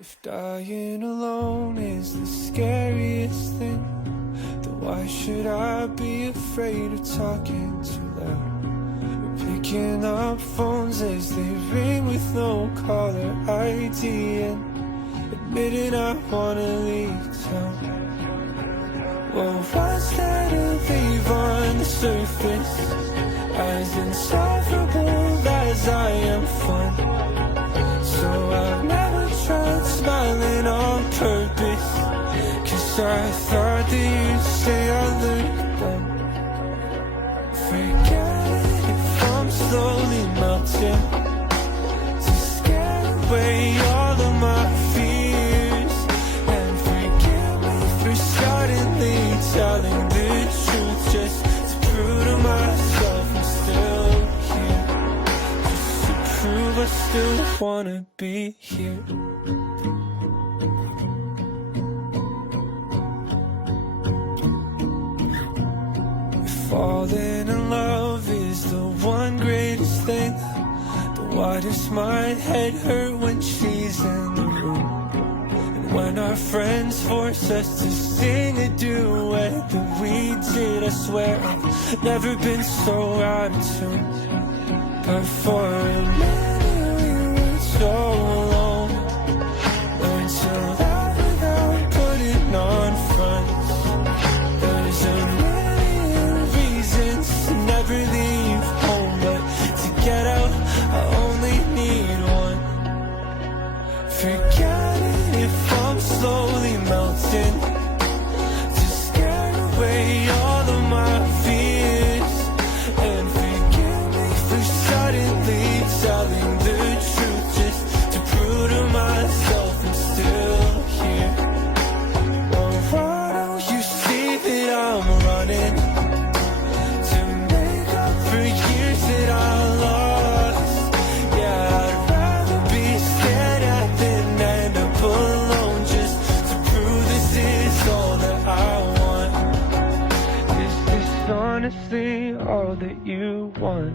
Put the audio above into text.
If dying alone is the scariest thing, then why should I be afraid of talking too loud? Or picking up phones as they ring with no caller ID and admitting I wanna leave town. Well, what's there to leave on the surface? As insufferable as I am fun. So I've never tried smiling on purpose, 'cause I thought that you'd say I looked dumb. Forget it if I'm slowly melting, to scare away all of my fears. And forgive me for suddenly telling the truth, just to prove to myself I'm still here, just to prove I still wanna be here. If falling in love is the one greatest thing, then why does my head hurt when she's in the room? And when our friends force us to sing a duet that we did, I swear I've never been so out of tune. But for a minute we were so alone, learned to laugh without putting on fronts. There's a million reasons to never leave home, but to get out I only need one. Forget it if I'm slowly melting, to scare away all of my fears. And forgive me for suddenly telling the truth, just to prove to myself I'm still here. Well, why don't you see that I'm running, to make up for years that I lost? Yeah, I'd rather be scared at than end up alone, just to prove this is all that I want. Is this honestly all that you want?